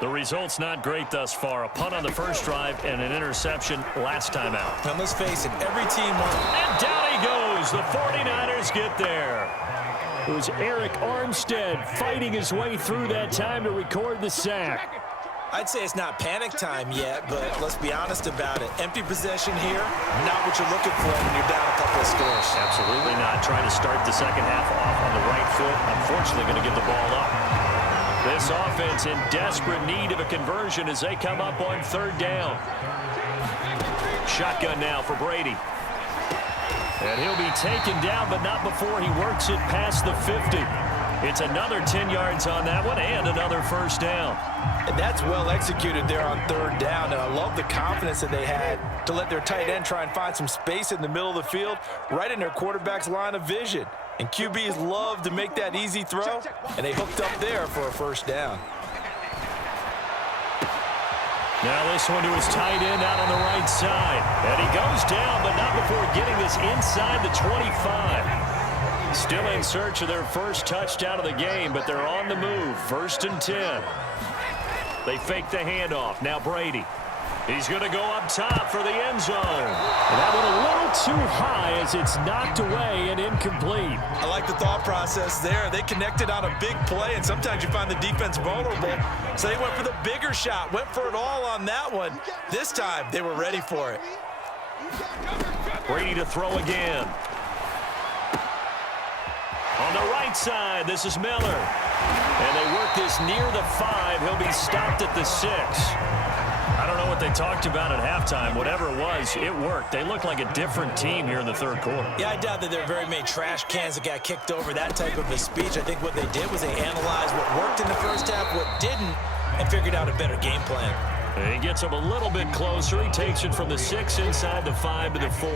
The result's not great thus far. A punt on the first drive and an interception last time out. And let's face it, every team wants... And down he goes. The 49ers get there. It was Eric Armstead fighting his way through that time to record the sack. I'd say it's not panic time yet, but let's be honest about it. Empty possession here, not what you're looking for when you're down a couple of scores. Absolutely not. Trying to start the second half off on the right foot. Unfortunately, going to give the ball up. This offense in desperate need of a conversion as they come up on third down. Shotgun now for Brady. And he'll be taken down, but not before he works it past the 50. It's another 10 yards on that one and another first down. And that's well executed there on third down, and I love the confidence that they had to let their tight end try and find some space in the middle of the field, right in their quarterback's line of vision. And QBs love to make that easy throw, and they hooked up there for a first down. Now this one to his tight end out on the right side. And he goes down, but not before getting this inside the 25. Still in search of their first touchdown of the game, but they're on the move. 1st and 10. They fake the handoff. Now Brady. He's going to go up top for the end zone. And that one a little too high as it's knocked away and incomplete. I like the thought process there. They connected on a big play, and sometimes you find the defense vulnerable. So they went for the bigger shot, went for it all on that one. This time, they were ready for it. Brady to throw again. On the right side, this is Miller. And they work this near the 5. He'll be stopped at the 6. I don't know what they talked about at halftime. Whatever it was, it worked. They look like a different team here in the third quarter. Yeah, I doubt that there are very many trash cans that got kicked over that type of a speech. I think what they did was they analyzed what worked in the first half, what didn't, and figured out a better game plan. And he gets him a little bit closer. He takes it from the 6 inside the 5 to the 4.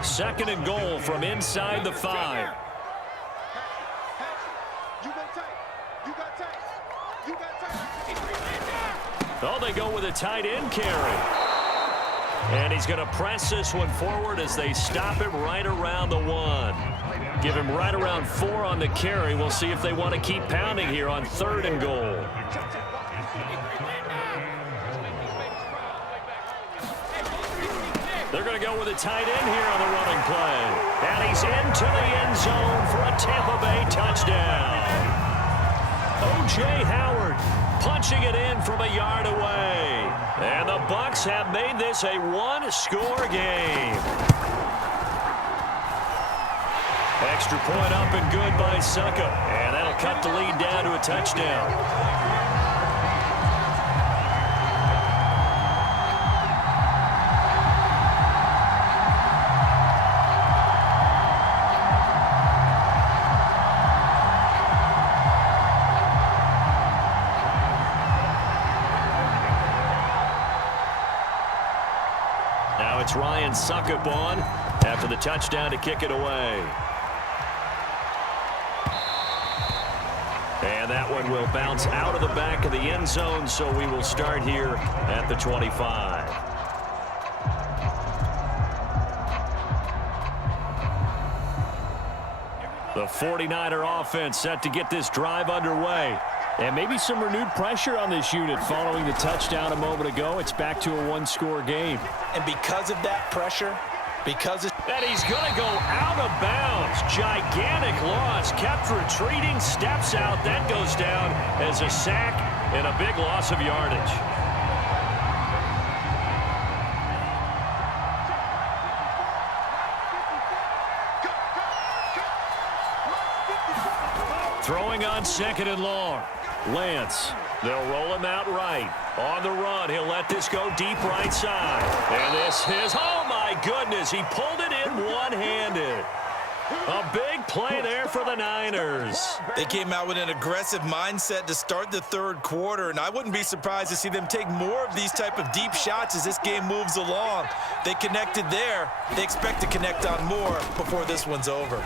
2nd and goal from inside the 5. Oh, they go with a tight end carry. And he's going to press this one forward as they stop him right around the 1. Give him right around 4 on the carry. We'll see if they want to keep pounding here on 3rd and goal. They're going to go with a tight end here on the running play. And he's into the end zone for a Tampa Bay touchdown. O.J. Howard punching it in from a yard away. And the Bucs have made this a one-score game. Extra point up and good by Suckup. And that'll cut the lead down to a touchdown. Now it's Ryan Suckup on after the touchdown to kick it away. And that one will bounce out of the back of the end zone, so we will start here at the 25. The 49er offense set to get this drive underway. And maybe some renewed pressure on this unit following the touchdown a moment ago. It's back to a one-score game. And because of that pressure, and he's going to go out of bounds. Gigantic loss. Kept retreating, steps out, then goes down as a sack and a big loss of yardage. Throwing on 2nd and long. Lance, they'll roll him out right. On the run, he'll let this go deep right side. And this is, oh my goodness, he pulled it in one-handed. A big play there for the Niners. They came out with an aggressive mindset to start the third quarter, and I wouldn't be surprised to see them take more of these type of deep shots as this game moves along. They connected there. They expect to connect on more before this one's over.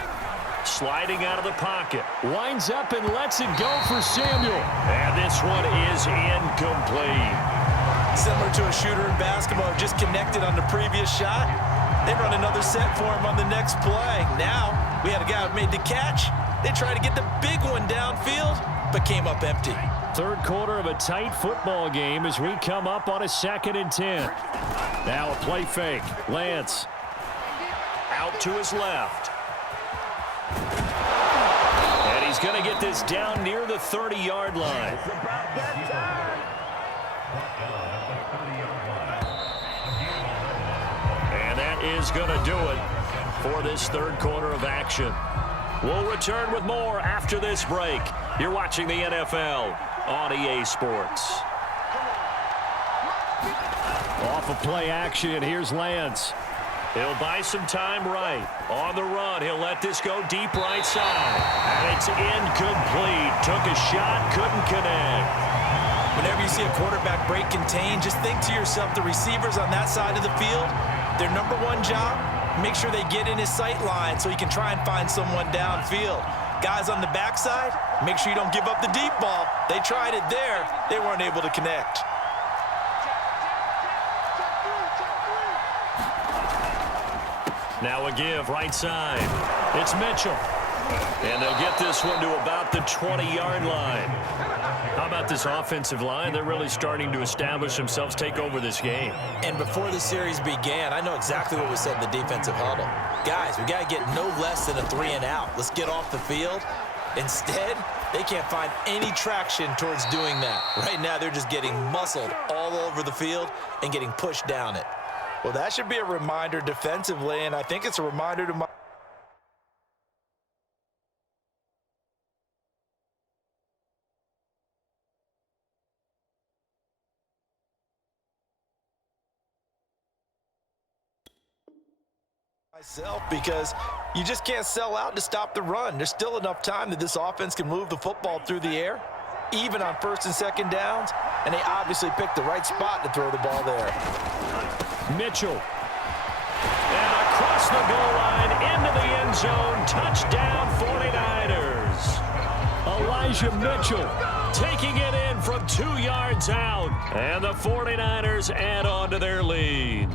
Sliding out of the pocket. Winds up and lets it go for Samuel. And this one is incomplete. Similar to a shooter in basketball, just connected on the previous shot. They run another set for him on the next play. Now, we had a guy who made the catch. They tried to get the big one downfield, but came up empty. Third quarter of a tight football game as we come up on a 2nd and 10. Now a play fake. Lance out to his left. And he's going to get this down near the 30-yard line. And that is going to do it for this third quarter of action. We'll return with more after this break. You're watching the NFL on EA Sports. Off of play action, here's Lance. He'll buy some time right. On the run, he'll let this go deep right side. And it's incomplete. Took a shot, couldn't connect. Whenever you see a quarterback break contain, just think to yourself, the receivers on that side of the field, their number one job, make sure they get in his sight line so he can try and find someone downfield. Guys on the backside, make sure you don't give up the deep ball. They tried it there. They weren't able to connect. Now a give right side. It's Mitchell. And they'll get this one to about the 20-yard line. How about this offensive line? They're really starting to establish themselves, take over this game. And before the series began, I know exactly what was said in the defensive huddle. Guys, we got to get no less than a 3-and-out. Let's get off the field. Instead, they can't find any traction towards doing that. Right now, they're just getting muscled all over the field and getting pushed down it. Well, that should be a reminder defensively, and I think it's a reminder to myself, because you just can't sell out to stop the run. There's still enough time that this offense can move the football through the air, even on 1st and 2nd downs, and they obviously picked the right spot to throw the ball there. Mitchell. And across the goal line, into the end zone, touchdown 49ers. Elijah Mitchell taking it in from 2 yards out, and the 49ers add on to their lead.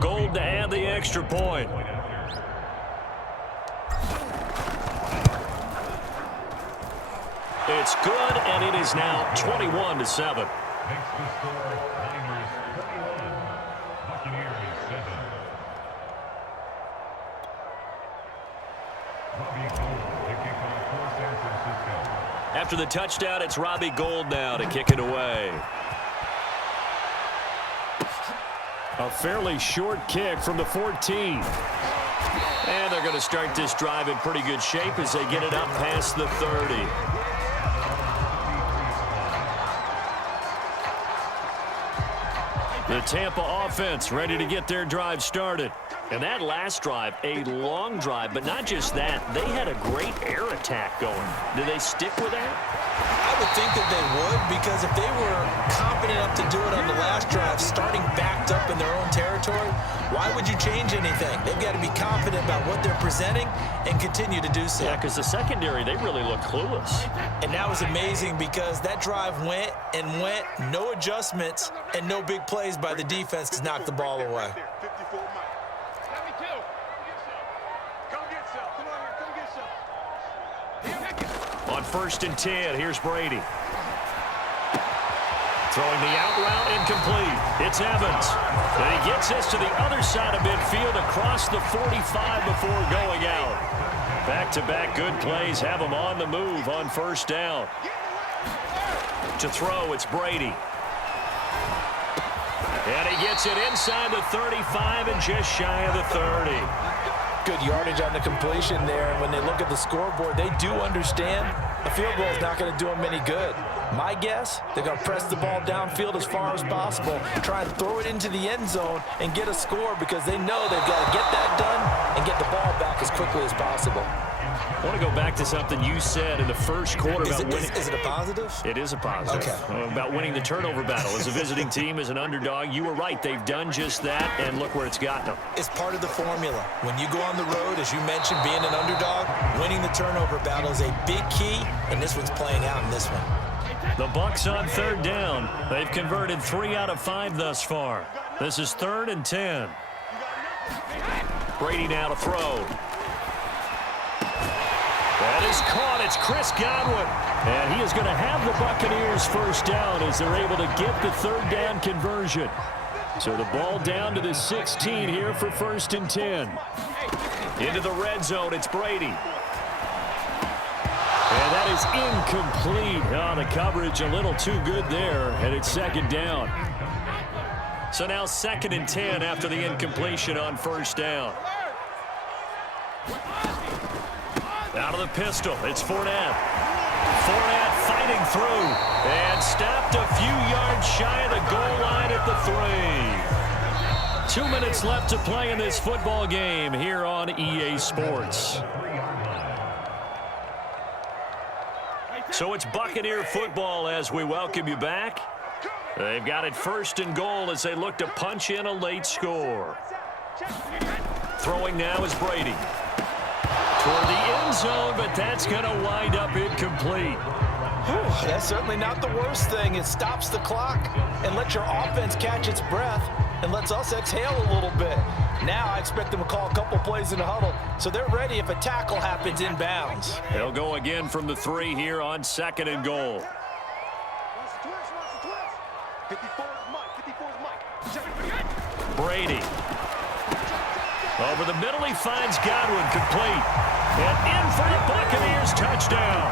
Gold to add the extra point. It's good, and it is now 21-7. After the touchdown, it's Robbie Gould now to kick it away. A fairly short kick from the 14. And they're going to start this drive in pretty good shape as they get it up past the 30. The Tampa offense ready to get their drive started. And that last drive, a long drive, but not just that. They had a great air attack going. Do they stick with that? I would think that they would, because if they were confident enough to do it on the last drive, starting backed up in their own territory, why would you change anything? They've got to be confident about what they're presenting and continue to do so. Yeah, because the secondary, they really look clueless. And that was amazing, because that drive went and went, no adjustments, and no big plays by the defense to knock the ball away. On 1st and 10, here's Brady. Throwing the out route, incomplete. It's Evans. And he gets this to the other side of midfield across the 45 before going out. Back-to-back good plays have him on the move on 1st down. To throw, it's Brady. And he gets it inside the 35 and just shy of the 30. Good yardage on the completion there. And when they look at the scoreboard, they do understand a field goal is not going to do them any good. My guess, they're going to press the ball downfield as far as possible, try and throw it into the end zone and get a score, because they know they've got to get that done and get the ball back as quickly as possible. I want to go back to something you said in the first quarter about winning. Is it a positive? It is a positive. Okay. About winning the turnover battle. As a visiting team, as an underdog, you were right. They've done just that, and look where it's gotten them. It's part of the formula. When you go on the road, as you mentioned, being an underdog, winning the turnover battle is a big key, and this one's playing out in this one. The Bucs on 3rd down. They've converted 3 out of 5 thus far. This is 3rd and 10. Brady now to throw. That is caught. It's Chris Godwin. And he is going to have the Buccaneers first down as they're able to get the third down conversion. So the ball down to the 16 here for 1st and 10. Into the red zone, it's Brady. And that is incomplete. Oh, the coverage a little too good there, and it's 2nd down. So now 2nd and 10 after the incompletion on 1st down. Out of the pistol, it's Fournette. Fournette fighting through and stopped a few yards shy of the goal line at the 3. 2 minutes left to play in this football game here on EA Sports. So it's Buccaneer football as we welcome you back. They've got it 1st and goal as they look to punch in a late score. Throwing now is Brady. Toward the end zone, but that's going to wind up incomplete. Whew, that's certainly not the worst thing. It stops the clock and lets your offense catch its breath and lets us exhale a little bit. Now I expect them to call a couple plays in the huddle so they're ready if a tackle happens inbounds. They'll go again from the 3 here on 2nd and goal. Brady. Over the middle, he finds Godwin, complete. And in for the Buccaneers, touchdown.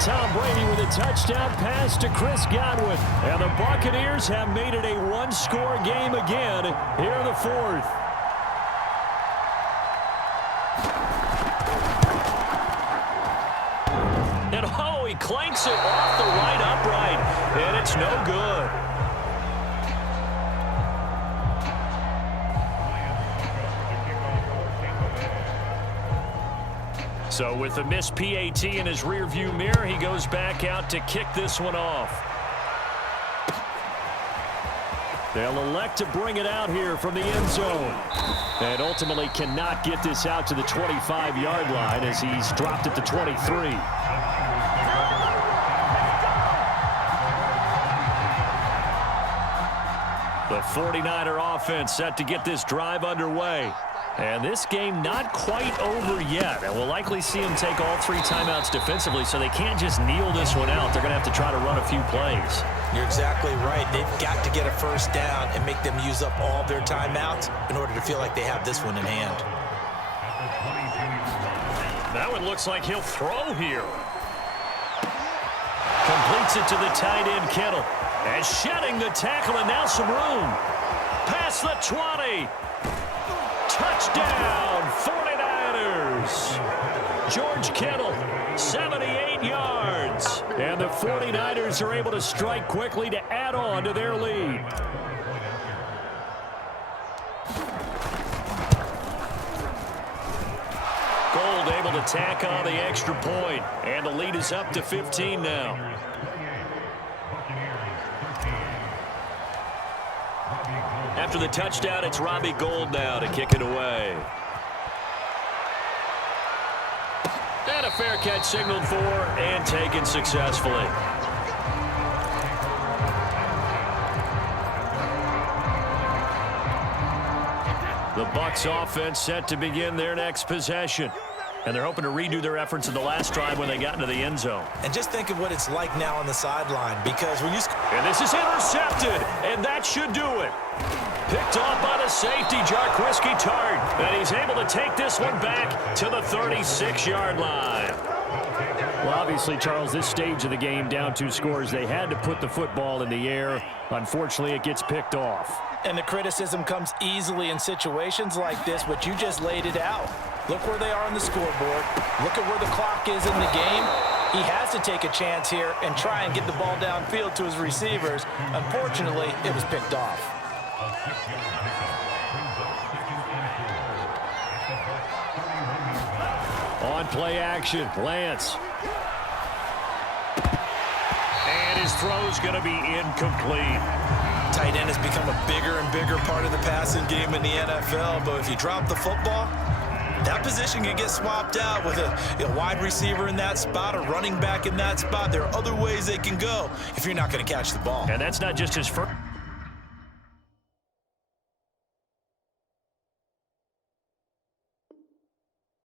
Tom Brady with a touchdown pass to Chris Godwin. And the Buccaneers have made it a one-score game again here in the 4th. And oh, he clanks it off the right upright. And it's no good. So with the missed PAT in his rearview mirror, he goes back out to kick this one off. They'll elect to bring it out here from the end zone. And ultimately cannot get this out to the 25-yard line as he's dropped at the 23. The 49er offense set to get this drive underway. And this game not quite over yet. And we'll likely see them take all 3 timeouts defensively, so they can't just kneel this one out. They're going to have to try to run a few plays. You're exactly right. They've got to get a first down and make them use up all their timeouts in order to feel like they have this one in hand. That one looks like he'll throw here. Completes it to the tight end, Kittle. And shedding the tackle, and now some room. Past the 20. Touchdown, 49ers. George Kittle, 78 yards. And the 49ers are able to strike quickly to add on to their lead. Gold able to tack on the extra point. And the lead is up to 15 now. After the touchdown, it's Robbie Gould now to kick it away. And a fair catch signaled for and taken successfully. The Bucs offense set to begin their next possession. And they're hoping to redo their efforts in the last drive when they got into the end zone. And just think of what it's like now on the sideline, because when you... And this is intercepted, and that should do it. Picked off by the safety, Jarquiski Tart. And he's able to take this one back to the 36-yard line. Well, obviously, Charles, this stage of the game, down 2 scores, they had to put the football in the air. Unfortunately, it gets picked off. And the criticism comes easily in situations like this, but you just laid it out. Look where they are on the scoreboard. Look at where the clock is in the game. He has to take a chance here and try and get the ball downfield to his receivers. Unfortunately, it was picked off. On play action, Lance. And his throw's going to be incomplete. Tight end has become a bigger and bigger part of the passing game in the NFL, but if you drop the football, that position can get swapped out with a wide receiver in that spot, a running back in that spot. There are other ways they can go if you're not going to catch the ball. And that's not just his first.